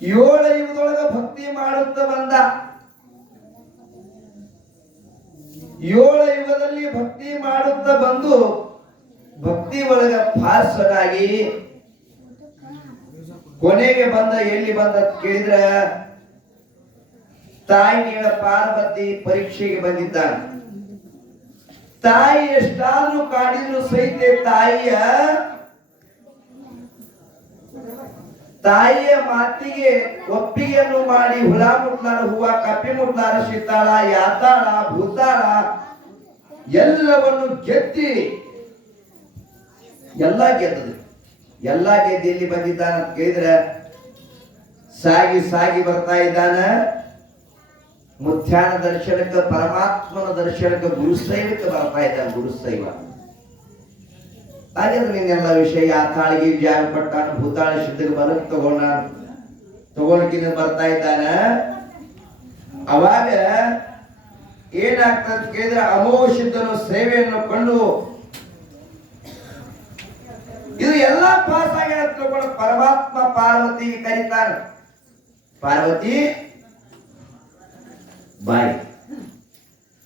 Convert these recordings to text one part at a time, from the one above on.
ಏಳು ಯುಗದೊಳಗ ಭಕ್ತಿ ಮಾಡುತ್ತ ಬಂದ. ಏಳೈವದಲ್ಲಿ ಭಕ್ತಿ ಮಾಡುತ್ತ ಬಂದು ಭಕ್ತಿ ಒಳಗ ಫಾಸ್ಟನಾಗಿ ಕೊನೆಗೆ ಬಂದ, ಎಲ್ಲಿ ಬಂದ ಕೇಳಿದ್ರ? ತಾಯಿ ನೀಳ ಪಾರ್ವತಿ ಪರೀಕ್ಷೆಗೆ ಬಂದಿದ್ದಾನೆ ತಾಯಿ ಎಷ್ಟಾದ್ರೂ ಕಾಡಿದ್ರು ಸಹಿತ ತಾಯಿಯ ತಾಯಿಯ ಮಾತಿಗೆ ಒಪ್ಪಿಗೆಯನ್ನು ಮಾಡಿ ಹುಳ ಮುಟ್ಲಾರ ಹೂವ ಕಪ್ಪಿ ಮುಟ್ಲಾರ ಶೀತಾಳ, ಯಾತಾಳ, ಭೂತಾಳ, ಎಲ್ಲವನ್ನು ಗೆದ್ದಿ, ಎಲ್ಲ ಗೆದ್ದದು ಎಲ್ಲ ಗೆದ್ದಿ ಎಲ್ಲಿ ಬಂದಿದ್ದಾನ ಅಂತ ಕೇಳಿದ್ರೆ, ಸಾಗಿ ಸಾಗಿ ಬರ್ತಾ ಇದ್ದಾನ. ಮುಧ್ಯಾಹ್ನ ದರ್ಶನಕ್ಕೆ, ಪರಮಾತ್ಮನ ದರ್ಶನಕ್ಕೆ ಗುರುಸೈವಕ್ಕೆ ಬರ್ತಾ ಇದ್ದಾನೆ, ಗುರುಸೈವ. ಹಾಗಾದ್ರೆ ನಿನ್ನೆಲ್ಲ ವಿಷಯ, ಆ ತಾಳಿಗೆ ಜಾಗ ಪಟ್ಟಾನ ಭೂತಾಳ ಸಿದ್ಧಗೆ ಬರಕ್ ತಗೊಂಡ ತಗೊಳಕಿನ ಬರ್ತಾ ಇದ್ದಾನ? ಅವಾಗ ಏನಾಗ್ತದೆ ಕೇಳಿದ್ರೆ ಅಮೋಷಿದ್ದನು ಸೇವೆಯನ್ನು ಕಂಡು. ಇದು ಎಲ್ಲ ಪಾಸ್ ಆಗ್ಯಾರ ಪರಮಾತ್ಮ ಪಾರ್ವತಿಗೆ ಕರೀತಾನ. ಪಾರ್ವತಿ, ಬಾಯಿ.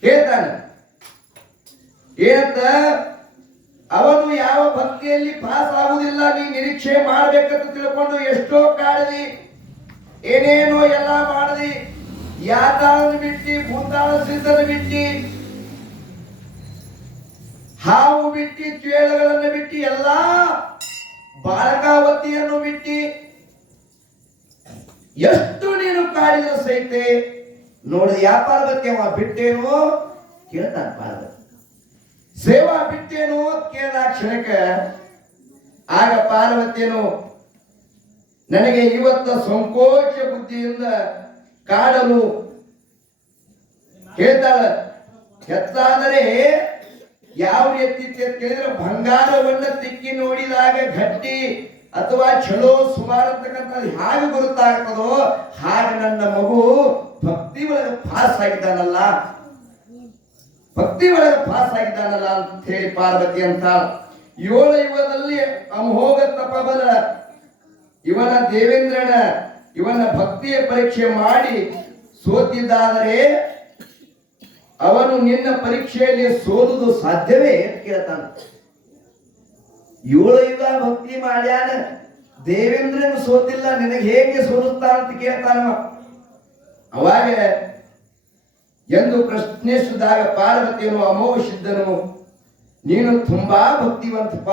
ಹೇಳ್ತಾನ. ಏನಂತ? ಅವನು ಯಾವ ಭಕ್ತಿಯಲ್ಲಿ ಪಾಸ್ ಆಗುವುದಿಲ್ಲ ನೀ ನಿರೀಕ್ಷೆ ಮಾಡ್ಬೇಕಂತ ತಿಳ್ಕೊಂಡು ಎಷ್ಟೋ ಕಾಡಲಿ ಏನೇನೋ ಎಲ್ಲ ಮಾಡದಿ ಯಾತಾಳನ್ನು ಬಿಟ್ಟಿ ಭೂತಾಳ ಸಿದ್ಧನ ಬಿಟ್ಟಿ ಹಾವು ಬಿಟ್ಟಿ ತೇಳಗಳನ್ನು ಬಿಟ್ಟಿ ಎಲ್ಲ ಬಾಲಕಾವತಿಯನ್ನು ಬಿಟ್ಟಿ ಎಷ್ಟು ನೀನು ಕಾಡಿದ ಸಹಿತೆ ನೋಡಿದ ಯಾ ಪಾರ್ವತಿ ಅವ ಬಿಟ್ಟೇನೋ ಕೇಳ್ತಾನೆ ಪಾರ್ವತಿ. ಸೇವಾ ಬಿಟ್ಟೇನು ಅಂತ ಕೇಳಿದ ಕ್ಷಣಕ್ಕೆ, ಆಗ ಪಾರ್ವತಿಯನು, ನನಗೆ ಇವತ್ತ ಸಂಕೋಚ ಬುದ್ಧಿಯಿಂದ ಕಾಡಲು ಹೇಳ್ತಾಳ ಕೆತ್ತಾದರೆ ಯಾವ ರೀತಿ ಕೇಳಿದ್ರೆ ಬಂಗಾರವನ್ನ ತಿಕ್ಕಿ ನೋಡಿದಾಗ ಗಟ್ಟಿ ಅಥವಾ ಚಲೋ ಸುಮಾರು ಹೇಗೆ ಗುರುತಾಗ್ತದೋ, ಹಾಗೆ ನನ್ನ ಮಗು ಭಕ್ತಿ ಒಳಗೆ ಪಾಸ್ ಆಗಿದ್ದಾನಲ್ಲ ಭಕ್ತಿ ಒಳಗೆ ಪಾಸ್ ಆಗಿದ್ದಾನಲ್ಲ ಅಂತ ಹೇಳಿ ಪಾರ್ವತಿ ಅಂತ. ಏಳು ಯುಗದಲ್ಲಿ ಅಮೋಘ ತಪಬಲ ಇವನ ದೇವೇಂದ್ರನ, ಇವನ ಭಕ್ತಿಯ ಪರೀಕ್ಷೆ ಮಾಡಿ ಸೋತಿದ್ದಾದರೆ ಅವನು ನಿನ್ನ ಪರೀಕ್ಷೆಯಲ್ಲಿ ಸೋಲುವುದು ಸಾಧ್ಯವೇ ಅಂತ ಕೇಳ್ತಾನ. ಏಳು ಯುಗ ಭಕ್ತಿ ಮಾಡ್ಯಾನ, ದೇವೇಂದ್ರನು ಸೋತಿಲ್ಲ, ನಿನಗೆ ಹೇಗೆ ಸೋಲುತ್ತಾ ಅಂತ ಕೇಳ್ತಾನ ಅವಾಗ ಎಂದು ಪ್ರಶ್ನಿಸಿದಾಗ ಪಾರ್ವತಿಯನ್ನು ಅಮೋಷಿದ್ದನು ನೀನು ತುಂಬಾ ಭಕ್ತಿವಂತಪ್ಪ.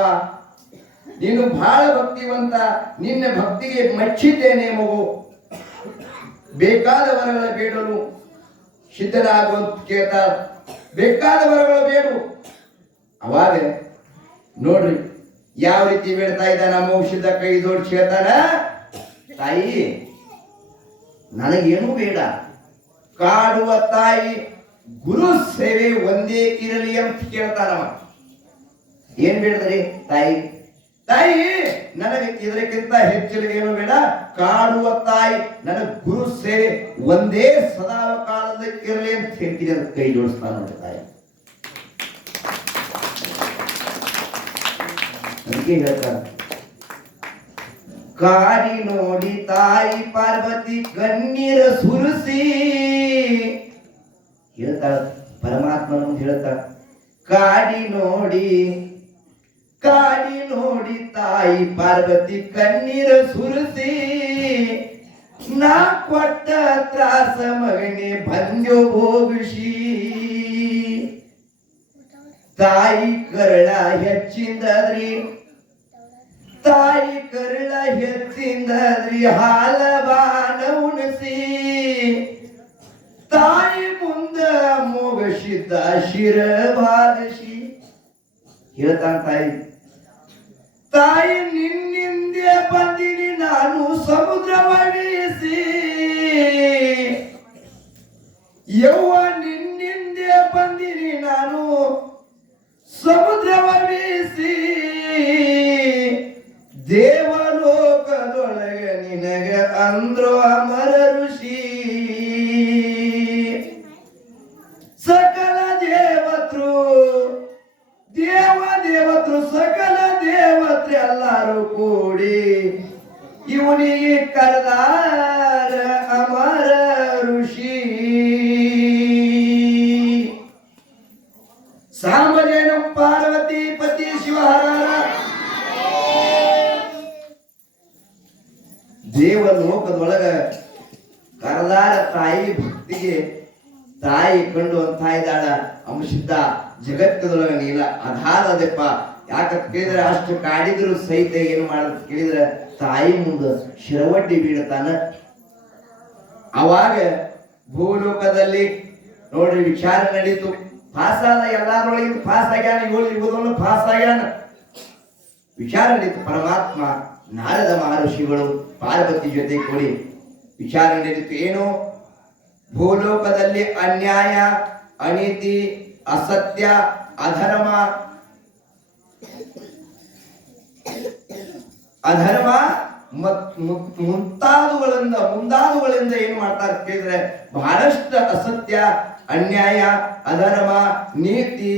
ನೀನು ಬಹಳ ಭಕ್ತಿವಂತ. ನಿನ್ನ ಭಕ್ತಿಗೆ ಮೆಚ್ಚಿದ್ದೇನೆ ಮಗು. ಬೇಕಾದ ವರಗಳ ಬೇಡಲು ಸಿದ್ಧನಾಗುವಂತ ಕೇತ ಬೇಕಾದ ವರಗಳು ಬೇಡು. ಅವಾಗ ನೋಡ್ರಿ, ಯಾವ ರೀತಿ ಬೇಡ್ತಾ ಇದ್ದಾನ ಅಮೋಷಿದ್ದ ಕೈ ದೊಡ್ಡ ಹೇಳ್ತಾನ, ತಾಯಿ, ನನಗೇನು ಬೇಡ. ಕಾಡುವ ತಾಯಿ ಗುರು ಸೇವೆ ಒಂದೇ ಇರಲಿ ಅಂತ ಕೇಳ್ತಾರ ಏನ್ ಬೇಡದ್ರಿ ತಾಯಿ ತಾಯಿ, ನನಗೆ ಇದಕ್ಕಿಂತ ಹೆಚ್ಚಿನ ಏನು ಬೇಡ. ಕಾಡುವ ತಾಯಿ, ನನಗೆ ಗುರು ಸೇವೆ ಒಂದೇ ಸದಾ ಇರಲಿ ಅಂತ ಹೇಳ್ತೀನಿ ಅದಕ್ಕೆ ಕೈ ಜೋಡಿಸ್ತಾನ ನೋಡಿ ತಾಯಿ. ಅದಕ್ಕೆ ಹೇಳ್ತಾನೆ. ಕಾಡಿ ನೋಡಿ ತಾಯಿ ಪಾರ್ವತಿ ಕಣ್ಣೀರ ಸುರಿಸಿ. ಹೇಳ್ತಾಳ ಪರಮಾತ್ಮನ ಮುಂದೆ ಹೇಳ್ತಾಳ. ಕಾಡಿ ನೋಡಿ ಕಾಡಿ ನೋಡಿ ತಾಯಿ ಪಾರ್ವತಿ ಕಣ್ಣೀರ ಸುರಿಸಿ. ನಾ ಕೊಟ್ಟ ತ್ರಾಸ ಮಗನೇ ಬಂದ್ಯೋ ಭೋಗಿಸಿ ತಾಯಿ ಕರಳ ಹೆಚ್ಚಿಂದದ್ರಿ ತಾಯಿ ಕರುಳ ಹೆಚ್ಚಿಂದದ್ರಿ ಹಾಲ ಬಾನ ಉಣಸಿ. ತಾಯಿ ಮುಂದ ಮುಗಸಿದ್ದ ಶಿರ ಬಾರಿಸಿ. ಹೇಳ್ತಾನ ತಾಯಿ ತಾಯಿ ನಿನ್ನಿಂದೆ ಬಂದಿನಿ ನಾನು ಸಮುದ್ರ ಮಡಿಸಿ ಯವ್ವ ನಿನ್ನಿಂದೆ ಬಂದಿನಿ ನಾನು ಸಮುದ್ರವ ಅಂದ್ರು ಅಮರ ಋಷಿ. ಸಕಲ ದೇವತ್ರು ದೇವ ದೇವತ್ರು ಸಕಲ ದೇವತೆ ಎಲ್ಲರೂ ಕೂಡಿ ಇವನಿಗೆ ಕರದಾರ ಲೋಕದೊಳಗ ಕರದಾರ ತಾಯಿ ಭಕ್ತಿಗೆ ತಾಯಿ ಕಂಡು ಅಂತ ಇದ್ದಾಳ ಅಂಶಿದ್ದ ಜಗತ್ತದೊಳಗ ನೀಲ. ಅದಾದದಪ್ಪ. ಯಾಕ ಕೇಳಿದ್ರೆ ಅಷ್ಟು ಕಾಡಿದ್ರು ಸಹಿತ ಏನು ಮಾಡೋದು ಕೇಳಿದ್ರೆ ತಾಯಿ ಮುಂದೆ ಶಿರವಡ್ಡಿ ಬೀಳ್ತಾನ. ಅವಾಗ ಭೂಲೋಕದಲ್ಲಿ ನೋಡ್ರಿ ವಿಚಾರ ನಡೀತು. ಪಾಸ್ ಆದ ಎಲ್ಲಾದ್ರೊಳಗಿಂದ ಪಾಸ್ ಆಗ್ಯಾನ ಏಳು ಯುಗದೊಳಗೆ ಪಾಸ್ ಆಗ್ಯಾನ ವಿಚಾರ ನಡೀತು. ಪರಮಾತ್ಮ, ನಾರದ ಮಹರ್ಷಿಗಳು ಪಾರ್ವತಿ ಜೊತೆ ಕೊಡಿ ವಿಚಾರ ನಡೀತು ಏನು? ಭೂಲೋಕದಲ್ಲಿ ಅನ್ಯಾಯ, ಅನೀತಿ, ಅಸತ್ಯ, ಅಧರ್ಮ. ಅಧರ್ಮ ಮುಂತಾದವುಗಳಿಂದ, ಮುಂದಾದವುಗಳಿಂದ ಏನ್ ಮಾಡ್ತಾರೆ ಕೇಳಿದ್ರೆ, ಬಹಳಷ್ಟು ಅಸತ್ಯ, ಅನ್ಯಾಯ, ಅಧರ್ಮ, ನೀತಿ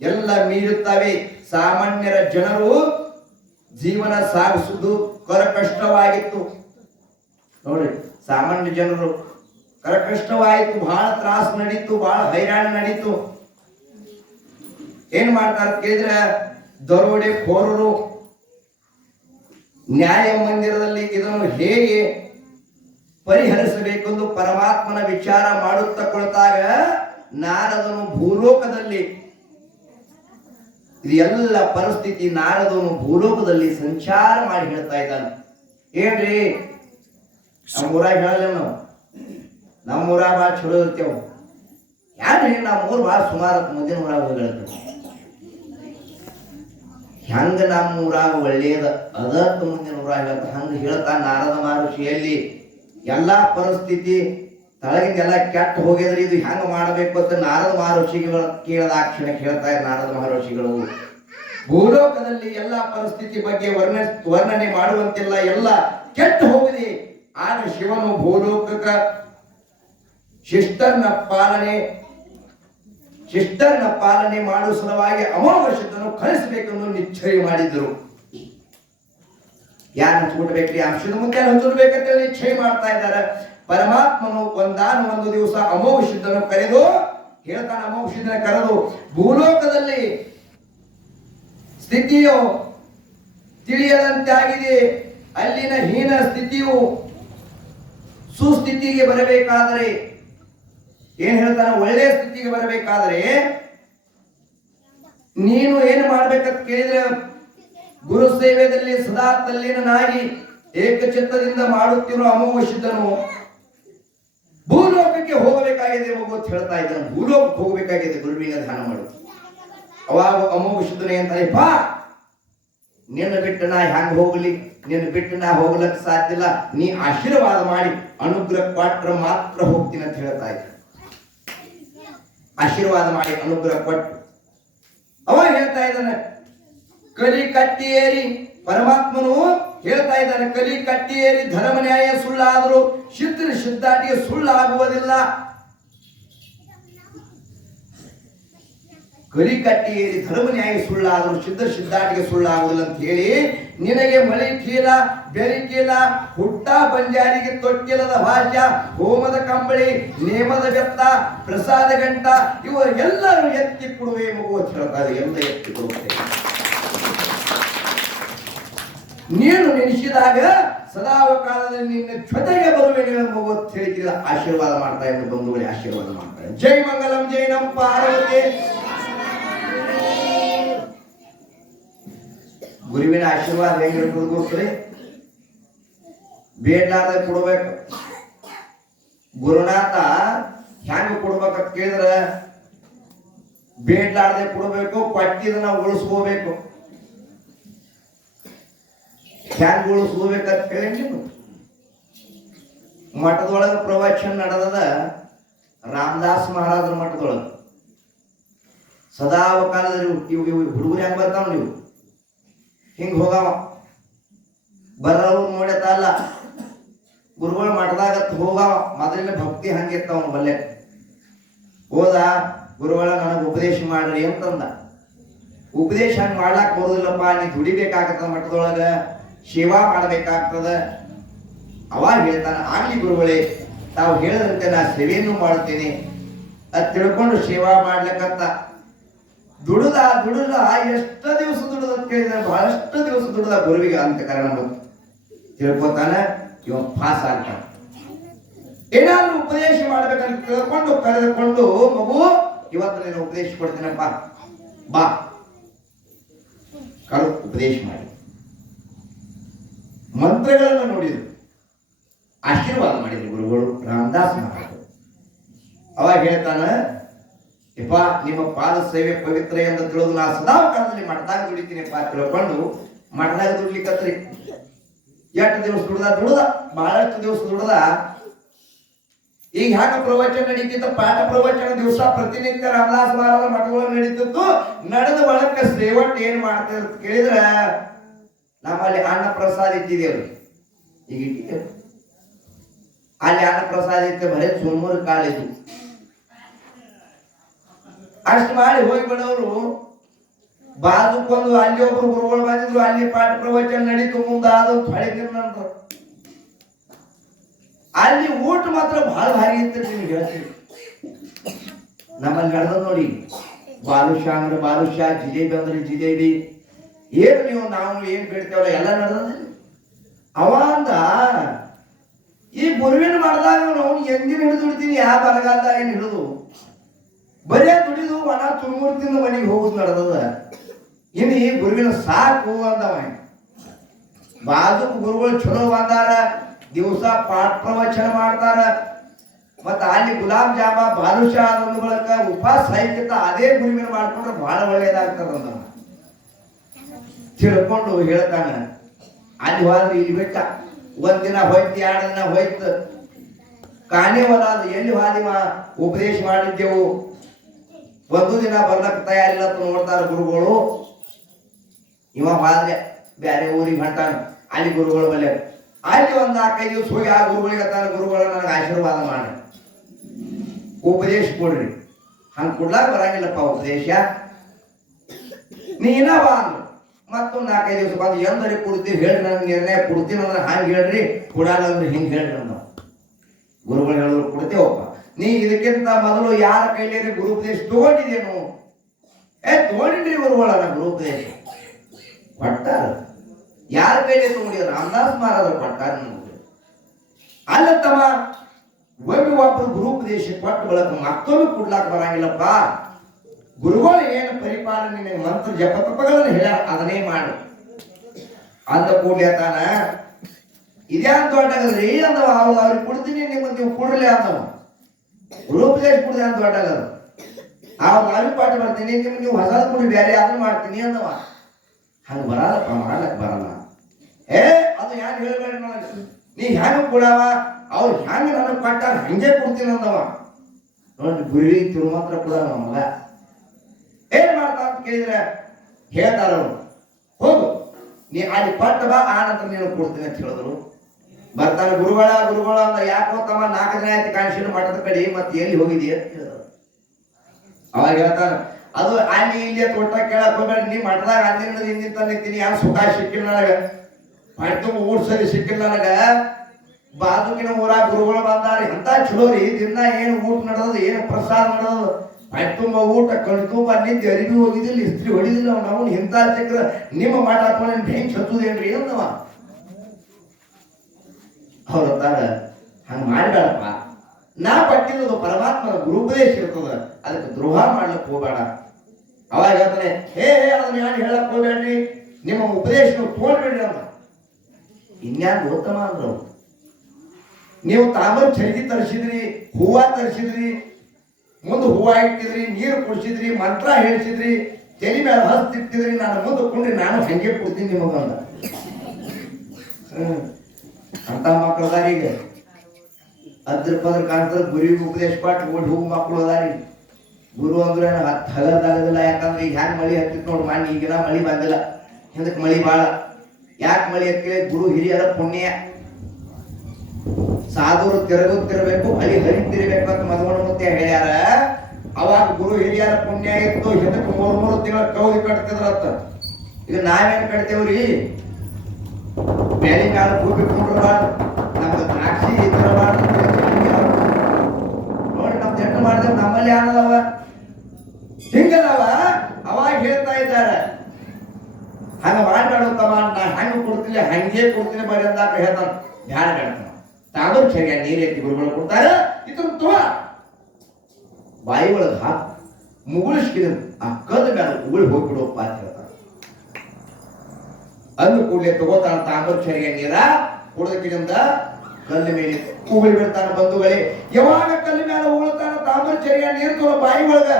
ಎಲ್ಲ ಮೀರುತ್ತವೆ. ಸಾಮಾನ್ಯರ ಜನರು ಜೀವನ ಸಾಗಿಸುವುದು ಕರಕಷ್ಟವಾಗಿತ್ತು. ನೋಡಿ, ಸಾಮಾನ್ಯ ಜನರು ಕರಕಷ್ಟವಾಯಿತು ಬಹಳ ತ್ರಾಸ ನಡೀತು, ಬಹಳ ಹೈರಾಣ ನಡೀತು. ಏನ್ ಮಾಡ್ತಾರೆ ಕೇಳಿದ್ರೆ, ದರೋಡೆ ಕೋರರು ನ್ಯಾಯ ಮಂದಿರದಲ್ಲಿ ಇದನ್ನು ಹೇಗೆ ಪರಿಹರಿಸಬೇಕೆಂದು ಪರಮಾತ್ಮನ ವಿಚಾರ ಮಾಡುತ್ತಾ ಕುಳಿತಾಗ ನಾರದನು ಭೂಲೋಕದಲ್ಲಿ ಇದು ಎಲ್ಲ ಪರಿಸ್ಥಿತಿ ನಾರದವನು ಭೂಲೋಕದಲ್ಲಿ ಸಂಚಾರ ಮಾಡಿ ಹೇಳ್ತಾ ಇದ್ದಾನೆ. ಏನ್ರಿ? ನಮ್ಮ ಊರಾಗ ಹೇಳಲ್ಲ ನಾವು. ನಮ್ಮ ಊರಾಗ ಭಾಳ ಚಲೋ ಇರ್ತೇವ ಯಾರ್ರಿ? ನಮ್ಮ ಊರು ಭಾಳ ಸುಮಾರು ಮುಂದಿನ ಊರಾಗ ಹೋಗಿ ಹೇಳ್ತೇವೆ ಹೆಂಗ ನಮ್ಮ ಊರಾಗ ಒಳ್ಳೇದ ಅದಕ್ಕೆ ಮುಂದಿನ ಊರಾಗ ಹಂಗ ಹೇಳ್ತಾ ನಾರದ ಮಹರ್ಷಿಯಲ್ಲಿ, ಎಲ್ಲಾ ಪರಿಸ್ಥಿತಿ ತಳಗಿಂದ ಕೆಟ್ಟು ಹೋಗಿದ್ರೆ ಇದು ಹೆಂಗ ಮಾಡಬೇಕು ಅಂತ ನಾರದ ಮಹರ್ಷಿಗಳು ಕೇಳದ ಆ ಕ್ಷಣ ಹೇಳ್ತಾ ಇದ್ದಾರೆ ನಾರದ ಮಹರ್ಷಿಗಳು. ಭೂಲೋಕದಲ್ಲಿ ಎಲ್ಲಾ ಪರಿಸ್ಥಿತಿ ಬಗ್ಗೆ ವರ್ಣ, ವರ್ಣನೆ ಮಾಡುವಂತಿಲ್ಲ, ಎಲ್ಲ ಕೆಟ್ಟು ಹೋಗಿದೆ. ಆಗ ಶಿವನು ಭೂಲೋಕ ಶಿಷ್ಟನ್ನ ಪಾಲನೆ ಶಿಷ್ಟನ್ನ ಪಾಲನೆ ಮಾಡುವ ಸಲುವಾಗಿ ಅಮೋಘ ಶಿಷ್ಟನ್ನು ಕಳಿಸಬೇಕೆಂದು ನಿಶ್ಚಯ ಮಾಡಿದ್ರು. ಯಾರು ಹಂಚ್ಬಿಡ್ಬೇಕ್ರಿ ಅಂಶದ ಮುಂದೆ ಹಂಚ್ಬಿಡ್ಬೇಕಂತ ನಿಶ್ಚಯ ಮಾಡ್ತಾ ಇದ್ದಾರೆ. ಪರಮಾತ್ಮನು ಒಂದಾನು ಒಂದು ದಿವಸ ಅಮೋಘ ಸಿದ್ಧನು ಕರೆದು, ಹೇಳ್ತಾನೆ ಅಮೋಘ ಸಿದ್ಧನ ಕರೆದು, ಭೂಲೋಕದಲ್ಲಿ ಸ್ಥಿತಿಯು ತಿಳಿಯದಂತೆ ಆಗಿದೆ ಅಲ್ಲಿನ ಹೀನ ಸ್ಥಿತಿಯು ಸುಸ್ಥಿತಿಗೆ ಬರಬೇಕಾದರೆ, ಏನ್ ಹೇಳ್ತಾನೆ? ಒಳ್ಳೆಯ ಸ್ಥಿತಿಗೆ ಬರಬೇಕಾದರೆ, ನೀನು ಏನು ಮಾಡ್ಬೇಕಂತ ಕೇಳಿದ್ರೆ, ಗುರು ಸೇವೆಯಲ್ಲಿ ಸದಾ ತಲ್ಲೀನನಾಗಿ ಏಕಚಿತ್ತದಿಂದ ಮಾಡುತ್ತಿರೋ ಅಮೋಘ ಸಿದ್ಧನು ಭೂಲೋಕಕ್ಕೆ ಹೋಗಬೇಕಾಗಿದೆ ಮಗು ಅಂತ ಹೇಳ್ತಾ ಇದ್ದಾನೆ. ಭೂಲೋಕಕ್ಕೆ ಹೋಗಬೇಕಾಗಿದೆ ಗುರುವಿನ ಧ್ಯಾನ ಮಾಡು. ಅವಾಗ ಅಮೋಘ ಶುದ್ಧನೆ ಅಂತಾನೆ ಬಾ. ನಿನ್ನ ಬಿಟ್ಟು ನಾ ಹೆಂಗ್ ಹೋಗ್ಲಿ? ನಿನ್ನ ಬಿಟ್ಟು ನಾ ಹೋಗ್ಲಕ್ ಸಾಧ್ಯ ಇಲ್ಲ. ನೀ ಆಶೀರ್ವಾದ ಮಾಡಿ, ಅನುಗ್ರಹ ಕೊಟ್ರೆ ಮಾತ್ರ ಹೋಗ್ತೀನಿ ಅಂತ ಹೇಳ್ತಾ ಇದ್ದ ಆಶೀರ್ವಾದ ಮಾಡಿ, ಅನುಗ್ರಹ ಕೊಟ್ಟು. ಅವ ಹೇಳ್ತಾ ಇದ್ದಾನೆ, ಕಲಿ ಕಟ್ಟಿ ಏರಿ ಪರಮಾತ್ಮನು ಹೇಳ್ತಾ ಇದ್ದಾನೆ, ಕಲಿ ಕಟ್ಟಿಯೇರಿ ಏರಿ ಧರ್ಮ ನ್ಯಾಯ ಸುಳ್ಳಾದರೂ ಸಿದ್ಧ ಸಿದ್ಧಾಟಿಗೆ ಸುಳ್ಳಾಗುವುದಿಲ್ಲ. ಕಲಿ ಕಟ್ಟಿಯೇರಿ ಏರಿ ಧರ್ಮ ನ್ಯಾಯ ಸುಳ್ಳಾದರೂ ಸಿದ್ಧ ಸಿದ್ಧಾಟಿಗೆ ಸುಳ್ಳಾಗುವುದಿಲ್ಲ ಅಂತ ಹೇಳಿ, ನಿನಗೆ ಮಳೆ ಕೀಲ ಬೆರಿ ಕೀಲ ಹುಟ್ಟ ಬಂಜಾರಿಗೆ ತೊಟ್ಟಿಲದ ಭಾಷ್ಯ, ಹೋಮದ ಕಂಬಳಿ, ನೇಮದ ಬೆತ್ತ, ಪ್ರಸಾದ ಗಂಟ, ಇವು ಎಲ್ಲರೂ ಎತ್ತಿ ಕೊಡುವೆ ಮಗು ಹೇಳ್ತಾರೆ ಎಲ್ಲ ಎತ್ತಿ ಕೊಡುತ್ತೆ ನೀನು ನೆನೆಸಿದಾಗ ಸದಾವಕಾಲದಲ್ಲಿ ನಿನ್ನ ಜೊತೆಗೆ ಬರುವೆ ನೀನು ಹೇಳಿದ ಆಶೀರ್ವಾದ ಮಾಡ್ತಾ ಇದ್ದ ಬಂಧುಗಳೇ, ಆಶೀರ್ವಾದ ಮಾಡ್ತಾರೆ ಜೈ ಮಂಗಲಂ, ಜೈ ನಮ್ಮ ಪಾರ್ವತಿ ಗುರುವಿನ ಆಶೀರ್ವಾದ ಹೆಂಗಿರ್ಬೋದು ಗೊತ್ತ್ರಿ? ಬೇಡ್ಲಾರ್ದ ಕೊಡ್ಬೇಕು. ಗುರುನಾಥ ಹೆಂಗ ಕೊಡ್ಬೇಕಂತ ಕೇಳಿದ್ರ ಬೇಡ್ಲಾರ್ದೆ ಕೊಡ್ಬೇಕು ಪಟ್ಟಿದ ನಾವು ಉಳಿಸ್ಕೋಬೇಕು. ಹೆಂಗ್ ಹೋಗ್ಬೇಕಂತ ಹೇಳಿ ನೀವು ಮಠದೊಳಗ ಪ್ರವಚನ ನಡೆದದ ರಾಮದಾಸ್ ಮಹಾರಾಜರ ಮಠದೊಳಗ. ಸದಾ ಕಾಲದಲ್ಲಿ ಇವು ಇವು ಹುಡುಗರು ಹೆಂಗೆ ಬರ್ತಾವ ನೀವು? ಹಿಂಗೆ ಹೋಗಾವ. ಬರೋರು ನೋಡತ್ತ ಅಲ್ಲ. ಗುರುಗಳು ಮಠದಾಗ ಹೋಗಾವ. ಮೊದಲಿನ ಭಕ್ತಿ ಹಂಗೆ ಇರ್ತಾವ ಬಲ್ಲೆ ಹೋದ, ಗುರುಗಳ ನನಗೆ ಉಪದೇಶ ಮಾಡ್ರಿ ಅಂತಂದ. ಉಪದೇಶ ಹಂಗೆ ಮಾಡ್ಲಾಕ್ ಬರೋದಿಲ್ಲಪ್ಪ, ನೀ ದುಡಿಬೇಕಾಗತ್ತ ಮಠದೊಳಗ. ಸೇವಾ ಮಾಡಬೇಕಾಗ್ತದ? ಅವಾಗ ಹೇಳ್ತಾನೆ, ಆಗ್ಲಿ ಗುರುಗಳೇ, ತಾವು ಹೇಳದಂತೆ ನಾ ಸೇವೆಯನ್ನು ಮಾಡುತ್ತೇನೆ. ಅದ್ ತಿಳ್ಕೊಂಡು ಸೇವಾ ಮಾಡ್ಲಿಕ್ಕಂತ ದುಡುದ ದುಡುದ, ಎಷ್ಟು ದಿವಸ ದುಡುದ ಅಂತ ಕೇಳಿದ್ರೆ ಬಹಳಷ್ಟು ದಿವಸ ದುಡುದ ಗುರುವಿಗೆ ಅಂತ ಕಾರಣ ಬಂತು ತಿಳ್ಕೊತಾನ, ಇವ ಪಾಸ್ ಆಗ್ತಾನ. ಏನಾದ್ರು ಉಪದೇಶ ಮಾಡ್ಬೇಕಂತ ತಿಳ್ಕೊಂಡು ಕರೆದುಕೊಂಡು ಮಗು, ಇವತ್ತು ನೀನು ಉಪದೇಶ ಕೊಡ್ತೇನೆ ಬಾ. ಕರು ಉಪದೇಶ ಮಾಡಿ. ಮಂತ್ರಗಳನ್ನು ನೋಡಿದ್ರು. ಆಶೀರ್ವಾದ ಮಾಡಿದ್ರು ಗುರುಗಳು. ರಾಮದಾಸ್ ಮಹಾರಾಜರು. ಅವಾಗ ಹೇಳ್ತಾನ, ಯಪ್ಪ, ನಿಮ್ಮ ಪಾದ ಸೇವೆ ಪವಿತ್ರ ಎಂದು ತಿಳಿದು ನಾ ಸದಾ ಕಾಲದಲ್ಲಿ ಮಠದಾಗ ದುಡಿತೀನಿಪ್ಪ ತಿಳ್ಕೊಂಡು ಮಠದಾಗ ದುಡ್ಲಿಕ್ಕತ್ರಿ ಎಷ್ಟು ದಿವಸ ದುಡ್ದ ದುಡ್ದ, ಬಹಳಷ್ಟು ದಿವಸ ದುಡ್ದ. ಈಗ ಹ್ಯಾಕ ಪ್ರವಚನ ನಡೀತಿತ್ತು? ಪಾಠ ಪ್ರವಚನ ದಿವಸ ಪ್ರತಿನಿತ್ಯ ರಾಮದಾಸ್ ಮಹಾರಾಜ ಮಠಗಳು ನಡೀತಿತ್ತು. ನಡೆದ ಬಳಕ ಸೇವಟ್ ಏನ್ ಮಾಡ್ತಾ ಕೇಳಿದ್ರೆ ಕೇಳಿದ್ರ ನಮ್ಮಲ್ಲಿ ಅನ್ನ ಪ್ರಸಾದ ಇಟ್ಟಿದ್ದೇವೆ ಈಗ ಇಟ್ಟಿದ್ದೇವೆ ಅಲ್ಲಿ ಅನ್ನ ಪ್ರಸಾದ ಇತ್ತು ಬರೀ ಸುಮ್ಮೂರು ಕಾಲೇಜು ಅಷ್ಟು ಮಾಡಿ ಹೋಗಿ ಬಿಡೋರು. ಬಾಜುಕೊಂದು ಅಲ್ಲಿ ಒಬ್ರು ಗುರುಗಳು ಬಂದಿದ್ರು, ಅಲ್ಲಿ ಪಾಠ ಪ್ರವಚನ ನಡೀತು ಮುಂದೆ ಅದು ಹೊಳಿದಿರ ಅಲ್ಲಿ ಊಟ ಮಾತ್ರ ಬಹಳ ಭಾರಿ ಇತ್ತು ನಿಮ್ಗೆ ಹೇಳ್ತೀನಿ. ನಮ್ಮಲ್ಲಿ ನಡೆದ ನೋಡಿ. ಬಾಲುಷಾ ಅಂದ್ರೆ ಬಾಲುಷಾ ಜಿಲೇಬಿ ಅಂದ್ರೆ ಜಿಲೇಬಿ. ಏನು ನೀವು ನಾವು ಏನು ಕೇಳ್ತೇವಲ್ಲ ಎಲ್ಲ ನಡೆದ ಅವ ಅಂದ ಈ ಗುರುವಿನ ಮಾಡಿದಾಗ ಅವನು ಎಂದಿನ ಹಿಡಿದು ಬಿಡ್ತೀನಿ ಯಾವ ಬರಗಾಲದಾಗ ಏನು ಹಿಡಿದು? ಬರೇ ದುಡಿದು ಒಣ ತುಮೂರ್ತಿಂದ ಮನೆಗೆ ಹೋಗುದು ನಡೆದದ. ಇನ್ನು ಈ ಗುರುವಿನ ಸಾಕು ಅಂದವ ಬಾಜು ಗುರುಗಳು ಚಲೋ ಬಂದಾರ, ದಿವಸ ಪಾಠ ಪ್ರವಚನ ಮಾಡ್ತಾರ. ಮತ್ತ ಅಲ್ಲಿ ಗುಲಾಬ್ ಜಾಮ, ಬಾದುಷಾ ಅದೊಂದು ಬಳಕ ಸಾಹಿತ್ಯ ಅದೇ ಗುರುವಿನ ಮಾಡ್ಕೊಂಡ್ರೆ ಬಹಳ ಒಳ್ಳೇದಾಗ್ತದ ಅಂದವ ತಿಳ್ಕೊಂಡು ಹೇಳ್ತಾನೆ. ಅಲ್ಲಿ ಹೋದ್ರೆ ಇಲ್ಲಿ ಬಿಟ್ಟ. ಒಂದಿನ ಹೋಯ್ತು, ಎರಡು ದಿನ ಹೋಯ್ತು. ಕಾಣೆ ಅದು ಎಲ್ಲಿ ಹಾದಿ ಉಪದೇಶ ಮಾಡಿದ್ದೆವು? ಒಂದು ದಿನ ಬರ್ಲಕ್ ತಯಾರಿಲ್ಲ ಅಂತ ನೋಡ್ತಾರ ಗುರುಗಳು. ಇವ ಹೋದ್ರೆ ಬೇರೆ ಊರಿಗೆ ಹೊಂಟಾನ. ಅಲ್ಲಿ ಗುರುಗಳು ಬಲ್ಲೆ ಅಲ್ಲಿ ಒಂದು ನಾಲ್ಕೈದು ದಿವಸ ಹೋಗಿ ಆ ಗುರುಗಳಿಗೆ ತಾನ ಗುರುಗಳು, ನನಗೆ ಆಶೀರ್ವಾದ ಮಾಡಿ. ಉಪದೇಶ ಕೊಡ್ರಿ. ಹಂಗೆ ಕೊಡ್ಲಾಕ ಬರಂಗಿಲ್ಲಪ್ಪ ಉಪದೇಶ. ನೀನ ಬಾ ಮತ್ತೊಂದು ನಾಲ್ಕೈದು ದಿವಸ ಬಂದು ಎಂದರೆ ಕೊಡ್ತೀವಿ ಹೇಳಿ ನಾನು ನಿರ್ಣಯ ಕೊಡ್ತೀನಿ ಅಂದ್ರೆ ಹಂಗೆ ಹೇಳ್ರಿ, ಕೊಡಲ್ಲ ಅಂದ್ರೆ ಹಿಂಗೆ ಹೇಳ್ರಿ ನಾವು ಗುರುಗಳು ಹೇಳಿದ್ರು ಕೊಡ್ತೇವಪ್ಪ ನೀ ಇದಕ್ಕಿಂತ ಮೊದಲು ಯಾರ ಕೈಲೇರಿ ಗುರುಪದೇಶ ತಗೊಂಡಿದೇನು ಏ, ತಗೊಂಡಿನ್ರಿ ಗುರುಗಳ ಗುರುಪದೇಶ. ಕೊಟ್ಟಾರ. ಯಾರ ಕೈಲಿ ತಗೊಂಡಿದ್ರು ರಾಮದಾಸ್ ಮಹಾರಾಜರು ಕೊಟ್ಟಾರ ನಮ್ಗೆ. ಅಲ್ಲ ತಮ್ಮ, ಒಮ್ಮೆ ಒಬ್ಬರು ಗುರುಪದೇಶ ಕೊಟ್ಟ ಬಳಕ ಮತ್ತೊಮ್ಮೆ ಕೊಡ್ಲಾಕ ಬರಂಗಿಲ್ಲಪ್ಪ. ಗುರುಗಳು ಏನು ಪರಿಪಾಲನೆ ಮಂತ್ರ ಜಪ ತಪಗಳನ್ನು ಹೇಳ್ಯಾರ, ಅದನ್ನೇ ಮಾಡು. ಅಂದ ಕೂಡಲೇ ತಾನ ಇದ್ಯಾ ದೊಡ್ಡಗದ್ರಿ? ಅಂದವ ಅವ್ರು ಅವ್ರಿಗೆ ಕೊಡ್ತೀನಿ, ನಿಮಗೆ ನೀವು ಕೂಡಲೇ ಅಂದವ. ಗುರುಪದೇಶ ಕುಡಿದೆ ಅಂತ ದೊಡ್ಡಾಗದ. ಅವ್ರು ನಾನು ಪಾಠ ಮಾಡ್ತೀನಿ, ನಿಮ್ಗೆ ನೀವು ಹೊಸದ ಕುಡಿ, ಬೇರೆ ಅದನ್ನ ಮಾಡ್ತೀನಿ ಅಂದವ. ಹಂಗ ಬರಲ್ಲಪ್ಪ ಮಾಡ್ಲಕ್ ಬರಲ್ಲ. ಏ, ಅದು ಯಾರು ಹೇಳಬೇಡ ನೀ ಹ್ಯಾಂಗ ಕೊಡವ? ಅವ್ರು ಹ್ಯಾಂಗ ನನಗೆ ಕೊಟ್ಟಾರ, ಹಂಗೆ ಕೊಡ್ತೀನಿ ಅಂದವ. ನೋಡಿ, ಗುರುವಿಗೆ ತಿರು ಮಾತ್ರ ಕೂಡ ನಮ್ಮ ಮಗ. ಏನ್ ಮಾಡ್ತಾ ಅಂತ ಕೇಳಿದ್ರೆ, ಹೇಳ್ತಾರ ಅವರು, ಹೋಗು, ನೀ ಅಲ್ಲಿ ಪಟ್ಟ ಬಾ, ಆ ನಂತರ ನೀನು ಕೊಡ್ತೀನಿ ಅಂತ ಹೇಳಿದ್ರು. ಬರ್ತಾರೆ, ಗುರುಗಳ ಗುರುಗಳ ಅಂತ ಯಾಕೋ ತಮ್ಮ ನಾಲ್ಕು ದಿನ ಆಯ್ತು ಕಾಣಿಸಿನ ಮಠದ ಕಡೆ, ಮತ್ತೆ ಎಲ್ಲಿ ಹೋಗಿದೀಯ ಅಂತ ಹೇಳಿದ್ರು ಅವಾಗ ಹೇಳ್ತಾನ ಅದು ಅಲ್ಲಿ ಇಲ್ಲಿ ತೋಟ ಕೇಳಕ್ ಹೋಗ್ಬೇಡ, ನೀ ಮಠದಾಗ ಅಂದಿನ ಹಿಂದಿನ ನಿಂತೀನಿ ಯಾರು ಸುಖ ಸಿಕ್ಕಿಲ್ಲ ನನಗ. ಪಡ್ತು ಮೂರು ಸರಿ ಸಿಕ್ಕಿಲ್ಲ ನನಗ. ಬಾದುಕಿನ ಊರಾಗ ಗುರುಗಳು ಬಂದಾರ, ಎಂತ ಚಲೋ ರೀ, ದಿನ ಏನು ಊಟ ನಡೆದದು ಏನು ಪ್ರಸಾದ ನಡೆದದು ತುಂಬ ಊಟ ಕಣ್ ತುಂಬ ನಿಂತು ಅರಿವಿ ಹೋಗಿದಿಲ್ಲ ಇಸ್ತ್ರಿ ಹೊಡಿದಿಲ್ಲ ಅವನು. ಇಂಥ ಚಕ್ರ ನಿಮ್ಮ ಮಾಟ ಹಾಕೊಂಡು ಬೆಂಚ್ ಹಚ್ಚುದೇನ್ರಿ? ಅಂದವ ಅವ್ರ ಅಂತಾರ ಹಂಗ ಮಾಡಬೇಡಪ್ಪ. ನಾ ಪಟ್ಟಿದ್ದು ಪರಮಾತ್ಮನ ಗುರುಪದೇಶ ಇರ್ತದ. ಅದಕ್ಕೆ ದ್ರೋಹ ಮಾಡ್ಲಿಕ್ಕೆ ಹೋಗಬೇಡ. ಅವಾಗ ಹೇಳ್ತಾನೆ, ಹೇ ಹೇ, ಅದನ್ನ ಯಾರು ಹೇಳಕ್ ಹೋಗ್ಬೇಡ್ರಿ? ನಿಮ್ಮ ಉಪದೇಶ ತೋರ್ಬೇಡ್ರಿ ಅಂತ. ಇನ್ಯಾರು ಗೌತಮ ಅಂದ್ರು ನೀವು ತಾಮ್ರ ಚರಿಗಿ ತರಿಸಿದ್ರಿ, ಹೂವ ತರಿಸಿದ್ರಿ ಮುಂದೆ ಹೂವು ಇಟ್ಟಿದ್ರಿ ನೀರು ಕುಡಿಸಿದ್ರಿ, ಮಂತ್ರ ಹೇಳಿಸಿದ್ರಿ ತಲೆ ಮೇಲೆ ಹಸ್ತಿಟ್ಟಿದ್ರಿ ನಾನು ಮುಂದೆ ಕುಂಡ್ರಿ, ನಾನು ಹಂಗೆ ಕೊಡ್ತೀನಿ ನಿಮಗಂದ ಅಂತ ಮಕ್ಕಳು ಅದಾರ ಈಗ. ಅದ್ರ ಪದ್ರ ಕಾಣ್ತದ ಗುರಿ ಉಪದೇಶ ಪಾಟ್ ಓಡಿ ಹೋಗಿ ಮಕ್ಕಳು ಅದಾರಿ ಗುರು ಅಂದ್ರೆ ಹತ್ತು ಹಗಲ್ದಾಗದಿಲ್ಲ ಯಾಕಂದ್ರೆ ಈಗ ಹ್ಯಾಂಗ ಮಳಿ ಹತ್ತಿತ್ತು ನೋಡಿ ಮಾಡಿ ಈಗಿನ ಮಳಿ ಬಂದಿಲ್ಲ. ಹಿಂದಕ್ಕೆ ಮಳಿ ಬಾಳ. ಯಾಕೆ ಮಳಿ ಹತ್ತಿ ಗುರು ಹಿರಿಯರ ಪುಣ್ಯ. ಸಾಧುರು ತಿರುಗುತ್ತಿರಬೇಕು ಅಲ್ಲಿ ಹರಿತಿರಬೇಕು ಅಂತ ಮಧುವನ ಮುತ್ತೆ ಹೇಳ್ಯಾರ. ಅವಾಗ ಗುರು ಹಿರಿಯರ ಪುಣ್ಯ ಇತ್ತು. ಹೆದಕ್ಕೆ ಮೂರು ಮೂರು ತಿಂಗಳ ಕೌದಿ ಕಟ್ತಿದ್ರತ್ತ ಇದು ನಾವೇನ್ ಕಟ್ತೇವ್ರಿ? ಬೇಲಿ ಕಾಲ ಭೂಮಿ ಕುಂಡ್ರಬಾರ್ದು. ನಮ್ದು ದ್ರಾಕ್ಷಿ ಇದ್ರಬಾರ್ದು ನೋಡಿ ನಮ್ ಜಟ್ಟು ಮಾಡಿದ್ರೆ ನಮ್ಮಲ್ಲಿ ಯಾರದವ? ಹಿಂಗದವ ಅವಾಗ ಹೇಳ್ತಾ ಇದ್ದಾರೆ. ಹಂಗ ಮಾತಾಡುತ್ತವ ನಾ ಹಂಗ ಕೊಡ್ತೀನಿ, ಹಂಗೆ ಕೊಡ್ತೀನಿ ಬರೀ ಅಂತ ಹೇಳ್ತಾನ. ಯಾರು ತಾಮರ್ ಚರ್ಯ ನೀರ್ ಎತ್ತಿ ಗುರುಗಳು ಕೊಡ್ತಾರ. ಇದು ಬಾಯಿ ಒಳಗೆ ಹಾಕ್ ಮುಗುಳಿಸ್ಕಿದ ಆ ಕದ ಮೇಲೆ ಉಗುಳಿ ಹೋಗ್ಬಿಡುವಪ್ಪ ಅಂತ ಹೇಳ್ತಾರ. ಅಂದು ಕೂಡಲೇ ತಗೋತಾನ ತಾಂಬರ ಚರಿಗೆ ನೀರ. ಕುಡದಕ್ಕಿಂದ ಕಲ್ಲು ಮೇಲೆ ಉಗುಳಿ ಬಿಡ್ತಾನ ಬಂಧುಗಳೇ. ಯಾವಾಗ ಕಲ್ಲು ಮೇಲೆ ಉಗುಳ್ತಾನ ತಾಂಬರ ಚರಿಗೆ ನೀರು ತಗೋ ಬಾಯಿ ಒಳಗ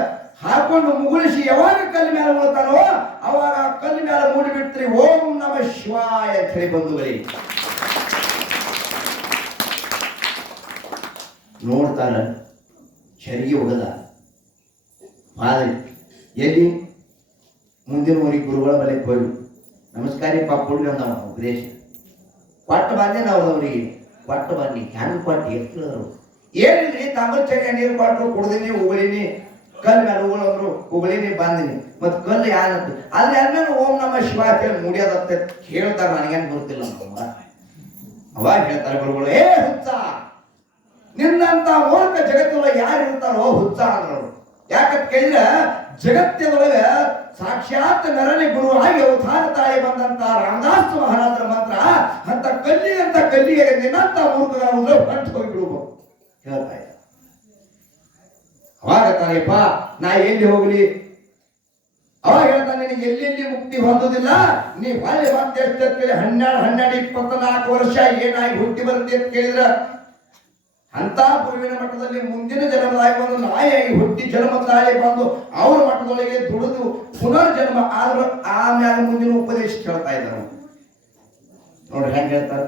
ಹಾಕೊಂಡು ಮುಗುಳಿಸಿ ಯಾವಾಗ ಕಲ್ಲು ಮೇಲೆ ಉಗುಳ್ತಾನೋ, ಅವಾಗ ಕಲ್ಲು ಮೇಲೆ ಮೂಡಿ ಬಿಡ್ತೀರಿ. ಓಂ ನಮ ಶಿವಾಯ ಅಂತ ಹೇಳಿ ಬಂಧುಗಳೇ. ನೋಡ್ತಾರ ಚರಿಗೆ ಹೋಗದ. ಮಾದರಿ ಎಲ್ಲಿ? ಮುಂದಿನ ಊರಿಗೆ ಗುರುಗಳ ಬಳಿಗೆ ಹೋಗಿ ನಮಸ್ಕಾರ ಪಾಪ ಕೊಡ್ರಿ ಅಂದ ಉಪದೇಶ. ಕೊಟ್ಟು ಬಂದೆ ನಾವು ಅವ್ರಿಗೆ. ಕೊಟ್ಟು ಬನ್ನಿ ಹೆಂಗ್ ಕೊಟ್ಟು? ಎಷ್ಟು ರೀ ತಮ್ಮ ಚರಿ ನೀರು ಕೊಟ್ಟರು ಕುಡ್ದಿನಿ, ಉಗುಳಿನಿ. ಕಲ್ ಮೇಲೆ ಉಗುಳಂದ್ರು ಉಗುಳಿನಿ, ಬಂದಿನಿ. ಮತ್ ಕಲ್ಲು ಯಾರಂತು? ಅಲ್ಲಿ ಅಲ್ಲೇನು ಓಂ ನಮ್ಮ ಶಿವ ಅಂತ ಮುಡಿಯೋದತ್ತೆ ಹೇಳ್ತಾರೆ, ನನಗೇನು ಗೊತ್ತಿಲ್ಲ ಅವಾಗ ಹೇಳ್ತಾರೆ ಗುರುಗಳು, ಏ ಹುಚ್ಚ ನಿನ್ನಂತ ಮೂಲಕ ಜಗತ್ತೊಳಗೆ ಯಾರು ಇರ್ತಾರೋ ಹುಚ್ಚಾರರು ಯಾಕಂತ ಕೇಳಿದ್ರೆ ಜಗತ್ತಿನೊಳಗೆ ಸಾಕ್ಷಾತ್ ನರನೆ ಆಗಿ ಅವತಾರ ತಾಯಿ ಬಂದಂತ ರಾಮದಾಸ್ ಮಹಾರಾಜರ ಮಾತ್ರ ಅಂತ ಕಲ್ಲಿ ಅಂತ ಕಲ್ಲಿಗೆ ನಿನ್ನಂತ ಮೂರ್ಖರಾಗುದ್ರೆ ಹೊಟ್ಟು ಹೋಗಿಬಿಡುವ ಹೇಳ್ತಾ ಇದ್ದ. ಅವಾಗ ನಾ ಎಲ್ಲಿ ಹೋಗ್ಲಿ? ಅವಾಗ ಹೇಳ್ತಾನೆ ನಿನಗೆ ಎಲ್ಲೆಲ್ಲಿ ಮುಕ್ತಿ ಹೊಂದುದಿಲ್ಲ? ನೀ ಬಾಲ್ಯ ಮತ್ತೆ ಹನ್ನೆರಡು ಹನ್ನೆರಡು ಇಪ್ಪತ್ನಾಲ್ಕು ವರ್ಷ ಏನಾಗಿ ಹುಟ್ಟಿ ಬರುತ್ತೆ ಅಂತ ಕೇಳಿದ್ರ? ಅಂತ ಗುರುವಿನ ಮಟ್ಟದಲ್ಲಿ ಮುಂದಿನ ಜನ್ಮದಾಯ ಬಂದು ನಾಯಿ ಹುಟ್ಟಿ ಜನ್ಮದಾಯಿ ಬಂದು ಅವ್ರ ಮಟ್ಟದೊಳಗೆ ದುಡಿದು ಪುನರ್ಜನ್ಮ ಆದ್ರ ಆಮೇಲೆ ಮುಂದಿನ ಉಪದೇಶ ಕೇಳ್ತಾ ಇದ್ದಾರೆ ನೋಡ್ರಿ ಹೆಂಗ ಹೇಳ್ತಾರ?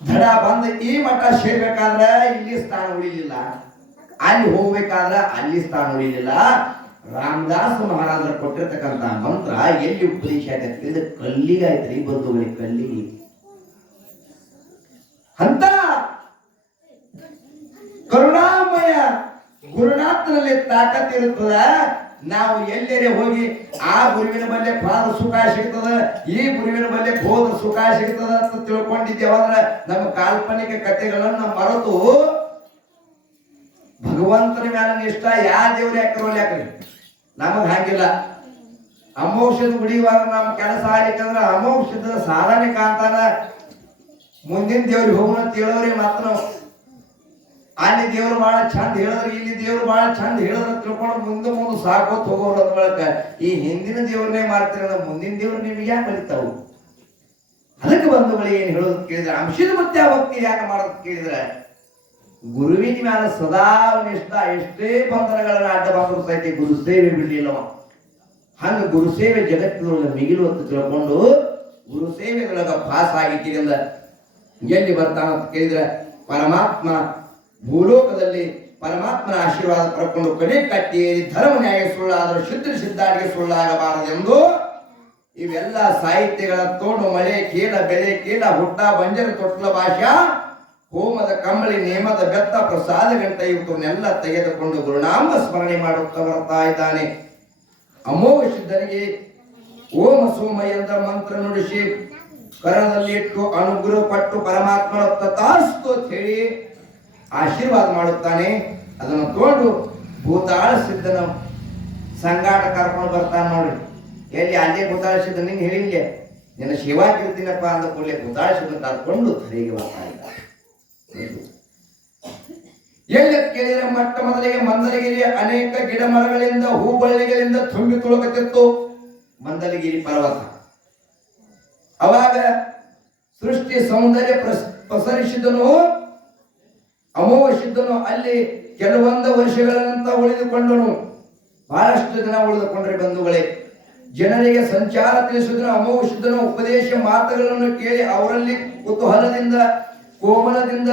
ದಡ ಬಂದ ಈ ಮಠ ಸೇರ್ಬೇಕಾದ್ರ ಇಲ್ಲಿ ಸ್ಥಾನ ಉಳಿಲಿಲ್ಲ. ಅಲ್ಲಿ ಹೋಗ್ಬೇಕಾದ್ರ ಅಲ್ಲಿ ಸ್ಥಾನ ಉಳಿಲಿಲ್ಲ. ರಾಮದಾಸ್ ಮಹಾರಾಜರು ಕೊಟ್ಟಿರ್ತಕ್ಕಂತ ಮಂತ್ರ ಎಲ್ಲಿ ಉಪದೇಶ ಆಗತ್ತೆ ಕಲ್ಲಿಗಾಯ್ತ್ರಿ ಕಲ್ಲಿಗೆ ಆಯ್ತ್ರಿ ಬಂಧುಗಳಿಗೆ ಅಂತ ಕರುಣಾಮಯ ಗುರುನಾಥನಲ್ಲಿ ತಾಕತ್ ಇರುತ್ತದ? ನಾವು ಎಲ್ಲೆರೆ ಹೋಗಿ ಆ ಗುರುವಿನ ಬಲ್ಲೆ ಪಾದ ಸುಖ ಸಿಗ್ತದ? ಈ ಗುರುವಿನ ಬಲ್ಲೆ ಹೋದ ಸುಖ ಸಿಗ್ತದ ಅಂತ ತಿಳ್ಕೊಂಡಿದ್ದೇವಂದ್ರೆ ನಮ್ಮ ಕಾಲ್ಪನಿಕ ಕಥೆಗಳನ್ನ ಮರೆತು ಭಗವಂತನ ಮೇಲೆ ಇಷ್ಟ ಯಾ ದೇವ್ರ ಯಾಕರೋ ಯಾಕ್ರಿ? ನಮಗ್ ಹಾಗಿಲ್ಲ. ಅಮೋಕ್ಷದ ಗುಡಿಯುವಾಗ ನಮ್ಮ ಕೆಲಸ ಆಗ್ಲಿಕ್ಕಂದ್ರ ಅಮೋಕ್ಷದ ಸಾಧನೆ ಕಾಂತಾನ ಮುಂದಿನ ದೇವ್ರಿಗೆ ಹೋಗೋಣ ಅಂತ ಹೇಳೋರಿ ಮಾತ್ರ ಅಲ್ಲಿ ದೇವ್ರು ಬಹಳ ಚಂದ ಹೇಳಿದ್ರೆ, ಇಲ್ಲಿ ದೇವ್ರು ಬಹಳ ಚಂದ ಹೇಳಿದ್ರೆ ತಿಳ್ಕೊಂಡು ಮುಂದೆ ಮುಂದೆ ಸಾಕು ತಗೋರು ಅಂದ ಬಳಕ, ಈ ಹಿಂದಿನ ದೇವ್ರನ್ನೇ ಮಾಡ್ತೀರ ಮುಂದಿನ ದೇವ್ರು ನಿಮ್ಗೆ ಯಾಕೆ ಬಲಿತಾವು ಅದಕ್ಕೆ ಬಂದು ಬಳಿ ಏನು ಹೇಳೋದು ಕೇಳಿದ್ರೆ, ಅಂಶದ ಮತ್ತೆ ಭಕ್ತಿ ಯಾಕೆ ಮಾಡೋದು ಕೇಳಿದ್ರೆ, ಗುರುವಿನ ಮ್ಯಾಲ ಸದಾ ನಿಷ್ಠ, ಎಷ್ಟೇ ಬಂಧನಗಳನ್ನ ಅಡ್ಡ ಬಂದ್ರು ಸಹಿತ ಗುರು ಸೇವೆ ಬಿಡ್ಲಿಲ್ಲವ. ಹಂಗ ಗುರು ಸೇವೆ ಜಗತ್ತಿನೊಳಗೆ ಮಿಗಿಲು ಅಂತ ತಿಳ್ಕೊಂಡು ಗುರು ಸೇವೆದೊಳಗ ಪಾಸ್ ಆಗಿದ್ದರಿಂದ ಎಲ್ಲಿ ಬರ್ತಾನ ಅಂತ ಕೇಳಿದ್ರೆ, ಪರಮಾತ್ಮ ಭೂಲೋಕದಲ್ಲಿ ಪರಮಾತ್ಮನ ಆಶೀರ್ವಾದ ಪಡ್ಕೊಂಡು ಕಡೆ ಕಟ್ಟಿ ಧರ್ಮ ನ್ಯಾಯ ಸುಳ್ಳಾದರೂ ಶುದ್ಧ ಸಿದ್ಧಾರಿಗೆ ಸುಳ್ಳಾಗಬಾರದೆಂದು ಇವೆಲ್ಲ ಸಾಹಿತ್ಯಗಳ ತೋಡು ಮಳೆ ಕೀಲ ಬೆಳೆ ಕೀಲ ಹುಟ್ಟ, ಬಂಜರ ತೊಟ್ಲ ಭಾಷಾ, ಹೋಮದ ಕಂಬಳಿ, ನೇಮದ ಬೆತ್ತ, ಪ್ರಸಾದ ಗಂಟ ಇವತ್ತನ್ನೆಲ್ಲ ತೆಗೆದುಕೊಂಡು ಗುರುನಾಮ ಸ್ಮರಣೆ ಮಾಡುತ್ತಾ ಬರ್ತಾ ಇದ್ದಾನೆ. ಅಮೋಘ ಸಿದ್ಧನಿಗೆ ಓಮ ಸೋಮ ಎಂದ ಮಂತ್ರ ನುಡಿಸಿ ಕರದಲ್ಲಿ ಇಟ್ಟು ಅನುಗ್ರಹ ಪಟ್ಟು ಪರಮಾತ್ಮನ ತಥಾಸ್ತು ಅಂತ ಹೇಳಿ ಆಶೀರ್ವಾದ ಮಾಡುತ್ತಾನೆ. ಅದನ್ನು ತಗೊಂಡು ಭೂತಾಳ ಸಿದ್ಧನ ಸಂಗಾಟ ಕರ್ಕೊಂಡು ಬರ್ತಾನೆ ನೋಡ್ರಿ. ಎಲ್ಲಿ ಅಲ್ಲೇ ಭೂತಾಳ ಸಿದ್ಧ ನಿಂಗೆ ಹೇಳಿಲ್ಲ? ನಿನ್ನ ಶಿವಾಗಿರ್ತೀನಪ್ಪ ಅಂದ ಕೂಡಲೇ ಭೂತಾಳ ಸಿದ್ಧ ಕರ್ಕೊಂಡು ಧರೆಗೆ ಬರ್ತಾ ಇದ್ದ ಎಲ್ಲ ಕೇಳಿದರೆ ಮೊಟ್ಟ ಮೊದಲಿಗೆ ಮಂದಲಗಿರಿಯ ಅನೇಕ ಗಿಡ ಮರಗಳಿಂದ, ಹೂಬಳ್ಳಿಗಳಿಂದ ತುಂಬಿ ತುಳುಕುತ್ತಿತ್ತು ಮಂದಲಗಿರಿ ಪರ್ವತ. ಅವಾಗ ಸೃಷ್ಟಿ ಸೌಂದರ್ಯ ಪ್ರಸ ಪ್ರಸರಿಸಿದನು. ಅಮೋಘಿಸಿದ್ದನು ಅಲ್ಲಿ ಕೆಲವೊಂದು ವರ್ಷಗಳ ನಂತರ ಉಳಿದುಕೊಂಡನು. ಬಹಳಷ್ಟು ದಿನ ಉಳಿದುಕೊಂಡ್ರೆ ಬಂಧುಗಳೇ. ಜನರಿಗೆ ಸಂಚಾರ ತಿಳಿಸಿದ್ರು ಅಮೋಷಿದ್ದನ ಉಪದೇಶ ಮಾತುಗಳನ್ನು ಕೇಳಿ ಅವರಲ್ಲಿ ಕುತೂಹಲದಿಂದ, ಕೋಮಲದಿಂದ,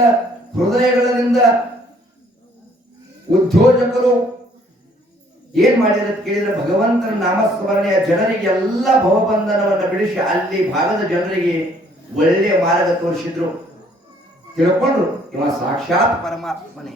ಹೃದಯಗಳದಿಂದ ಉದ್ಯೋಜಕರು ಏನ್ ಮಾಡಿದ್ರೆ ಕೇಳಿದ್ರೆ, ಭಗವಂತನ ನಾಮಸ್ಮರಣೆಯ ಜನರಿಗೆ ಎಲ್ಲ ಭವಬಂಧನವನ್ನು ಬಿಡಿಸಿ ಅಲ್ಲಿ ಭಾಗದ ಜನರಿಗೆ ಒಳ್ಳೆಯ ಮಾರ್ಗ ತೋರಿಸಿದ್ರು. ತಿಳ್ಕೊಂಡ್ರು ಇವ ಸಾಕ್ಷಾತ್ ಪರಮಾತ್ಮನೇ